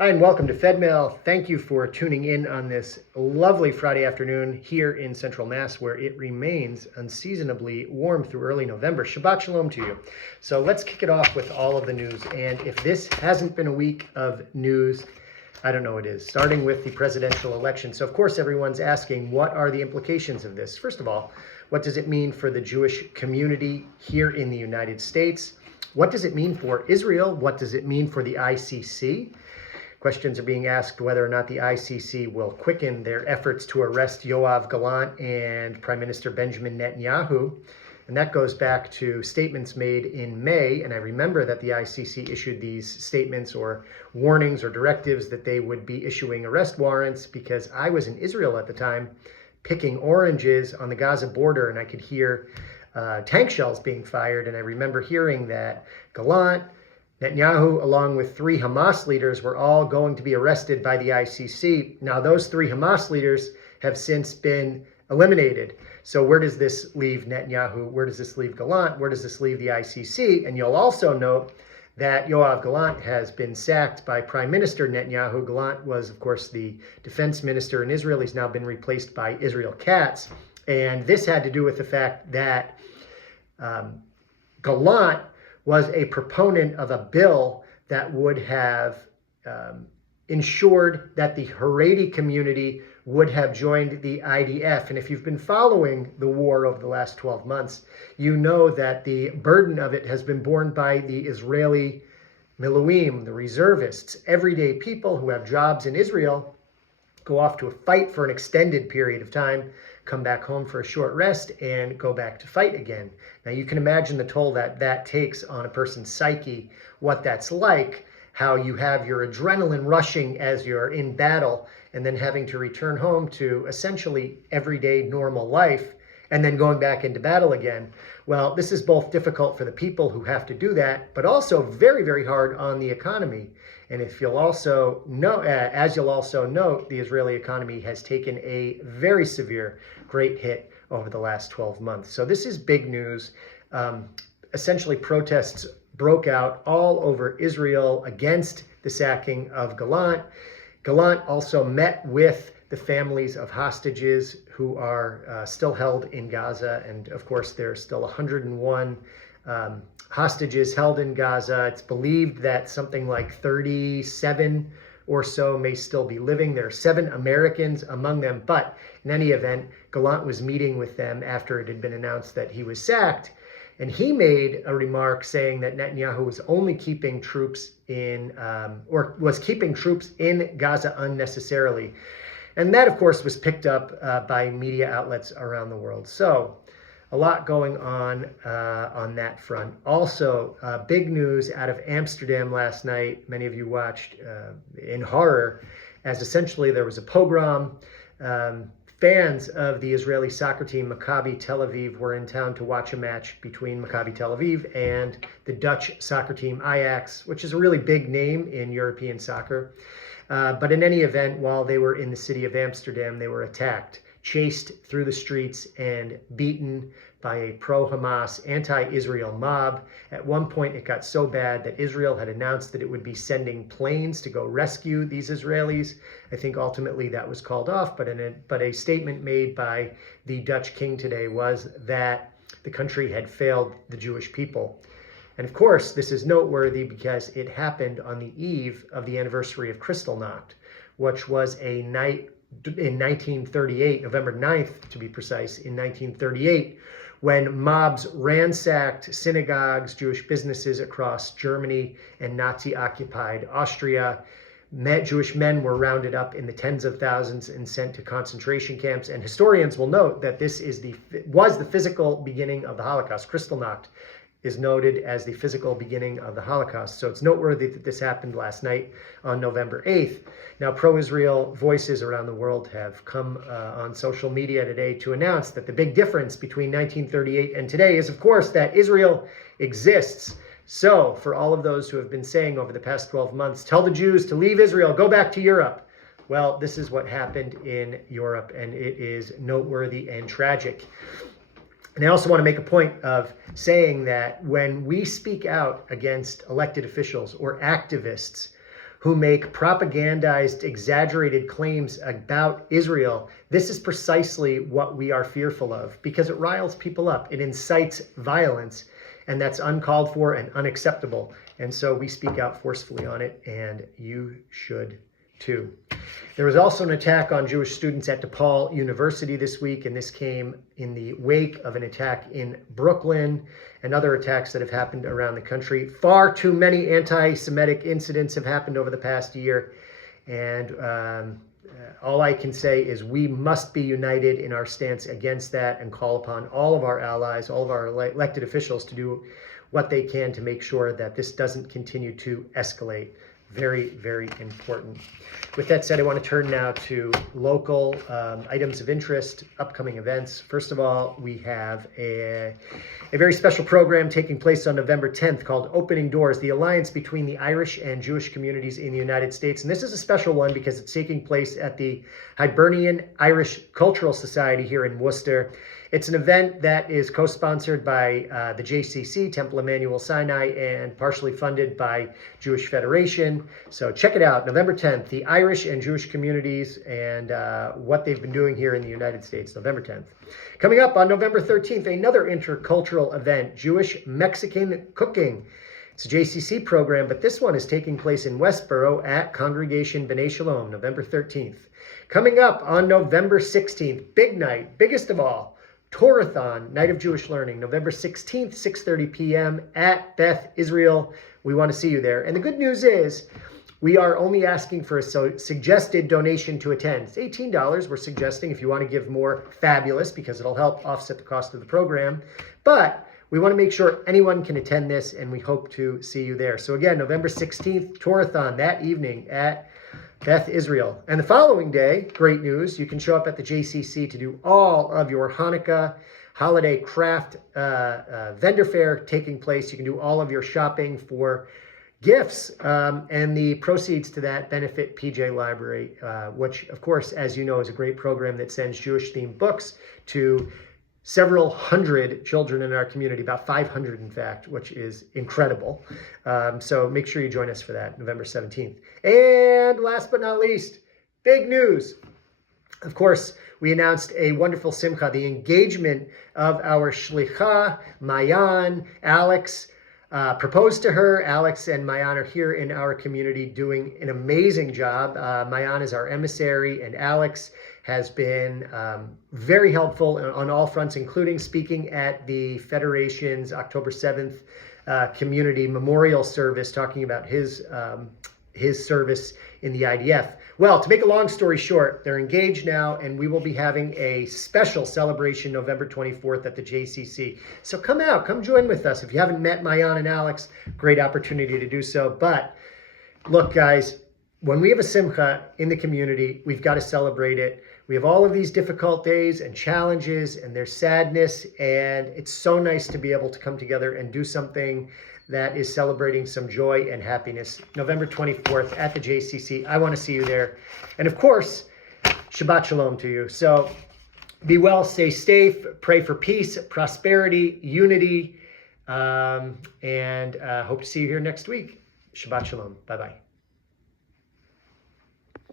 Hi, and welcome to Fedmail. Thank you for tuning in on this lovely Friday afternoon here in Central Mass, where it remains unseasonably warm through early November. Shabbat Shalom to you. So let's kick it off with all of the news. And if this hasn't been a week of news, I don't know what it is, starting with the presidential election. So, of course, everyone's asking, what are the implications of this? First of all, what does it mean for the Jewish community here in the United States? What does it mean for Israel? What does it mean for the ICC? Questions are being asked whether or not the ICC will quicken their efforts to arrest Yoav Gallant and Prime Minister Benjamin Netanyahu. And that goes back to statements made in May. And I remember that the ICC issued these statements or warnings or directives that they would be issuing arrest warrants, because I was in Israel at the time picking oranges on the Gaza border, and I could hear tank shells being fired. And I remember hearing that Gallant, Netanyahu, along with 3 Hamas leaders, were all going to be arrested by the ICC. Now, those 3 Hamas leaders have since been eliminated. So where does this leave Netanyahu? Where does this leave Gallant? Where does this leave the ICC? And you'll also note that Yoav Gallant has been sacked by Prime Minister Netanyahu. Gallant was, of course, the defense minister in Israel. He's now been replaced by Israel Katz. And this had to do with the fact that Gallant was a proponent of a bill that would have ensured that the Haredi community would have joined the IDF. And if you've been following the war over the last 12 months, you know that the burden of it has been borne by the Israeli Miluim, the reservists, everyday people who have jobs in Israel, go off to a fight for an extended period of time, come back home for a short rest, and go back to fight again. Now, you can imagine the toll that that takes on a person's psyche, what that's like, how you have your adrenaline rushing as you're in battle, and then having to return home to essentially everyday normal life, and then going back into battle again. Well, this is both difficult for the people who have to do that, but also very, very hard on the economy. And if you'll also know, as you'll also note, the Israeli economy has taken a very severe, great hit over the last 12 months. So this is big news. Essentially, protests broke out all over Israel against the sacking of Gallant. Gallant also met with the families of hostages who are still held in Gaza. And of course, there are still 101 hostages held in Gaza. It's believed that something like 37 or so may still be living. There are 7 Americans among them. But in any event, Gallant was meeting with them after it had been announced that he was sacked. And he made a remark saying that Netanyahu was only keeping troops in, or was keeping troops in Gaza unnecessarily. And that, of course, was picked up by media outlets around the world. So a lot going on that front. Also, big news out of Amsterdam last night. Many of you watched in horror, as essentially there was a pogrom. Fans of the Israeli soccer team Maccabi Tel Aviv were in town to watch a match between Maccabi Tel Aviv and the Dutch soccer team Ajax, which is a really big name in European soccer. But in any event, while they were in the city of Amsterdam, they were attacked, chased through the streets, and beaten by a pro-Hamas, anti-Israel mob. At one point, it got so bad that Israel had announced that it would be sending planes to go rescue these Israelis. I think ultimately that was called off, but a statement made by the Dutch king today was that the country had failed the Jewish people. And of course, this is noteworthy because it happened on the eve of the anniversary of Kristallnacht, which was a night in 1938, November 9th to be precise, in 1938, when mobs ransacked synagogues, Jewish businesses across Germany and Nazi-occupied Austria. Jewish men were rounded up in the tens of thousands and sent to concentration camps. And historians will note that this was the physical beginning of the Holocaust. Kristallnacht is noted as the physical beginning of the Holocaust. So it's noteworthy that this happened last night on November 8th. Now, pro-Israel voices around the world have come on social media today to announce that the big difference between 1938 and today is, of course, that Israel exists. So for all of those who have been saying over the past 12 months, tell the Jews to leave Israel, go back to Europe. Well, this is what happened in Europe, and it is noteworthy and tragic. And I also want to make a point of saying that when we speak out against elected officials or activists who make propagandized, exaggerated claims about Israel, this is precisely what we are fearful of, because it riles people up. It incites violence, and that's uncalled for and unacceptable. And so we speak out forcefully on it, and you should too. There was also an attack on Jewish students at DePaul University this week, and this came in the wake of an attack in Brooklyn and other attacks that have happened around the country. Far too many anti-Semitic incidents have happened over the past year, and all I can say is we must be united in our stance against that and call upon all of our allies, all of our elected officials to do what they can to make sure that this doesn't continue to escalate. Very, very important. With that said, I want to turn now to local items of interest, upcoming events. First of all, we have a very special program taking place on November 10th called Opening Doors, the alliance between the Irish and Jewish communities in the United States. And this is a special one because it's taking place at the Hibernian Irish Cultural Society here in Worcester. It's an event that is co-sponsored by the JCC, Temple Emmanuel Sinai, and partially funded by Jewish Federation. So check it out, November 10th, the Irish and Jewish communities and what they've been doing here in the United States, November 10th. Coming up on November 13th, another intercultural event, Jewish-Mexican Cooking. It's a JCC program, but this one is taking place in Westboro at Congregation B'nai Shalom, November 13th. Coming up on November 16th, big night, biggest of all, Torathon, Night of Jewish Learning, November 16th, 6:30 p.m. at Beth Israel. We want to see you there. And the good news is we are only asking for a suggested donation to attend. It's $18 we're suggesting. If you want to give more, fabulous, because it'll help offset the cost of the program. But we want to make sure anyone can attend this, and we hope to see you there. So again, November 16th, Torathon, that evening at Beth Israel. And the following day, great news, you can show up at the JCC to do all of your Hanukkah holiday craft vendor fair taking place. You can do all of your shopping for gifts, and the proceeds to that benefit PJ Library, which, of course, as you know, is a great program that sends Jewish-themed books to several hundred children in our community, about 500 in fact, which is incredible. So make sure you join us for that, November 17th. And last but not least, big news. Of course, we announced a wonderful simcha, the engagement of our shlicha, Mayan, Alex. Proposed to her. Alex and Mayan are here in our community doing an amazing job. Mayan is our emissary, and Alex has been very helpful on all fronts, including speaking at the Federation's October 7th community memorial service, talking about his service in the IDF. Well, to make a long story short, they're engaged now, and we will be having a special celebration November 24th at the JCC. So come out, come join with us. If you haven't met Mayan and Alex, great opportunity to do so. But look, guys, when we have a simcha in the community, we've got to celebrate it. We have all of these difficult days and challenges, and there's sadness, and it's so nice to be able to come together and do something that is celebrating some joy and happiness. November 24th at the JCC. I want to see you there. And of course, Shabbat Shalom to you. So be well, stay safe, pray for peace, prosperity, unity, and hope to see you here next week. Shabbat Shalom. Bye-bye.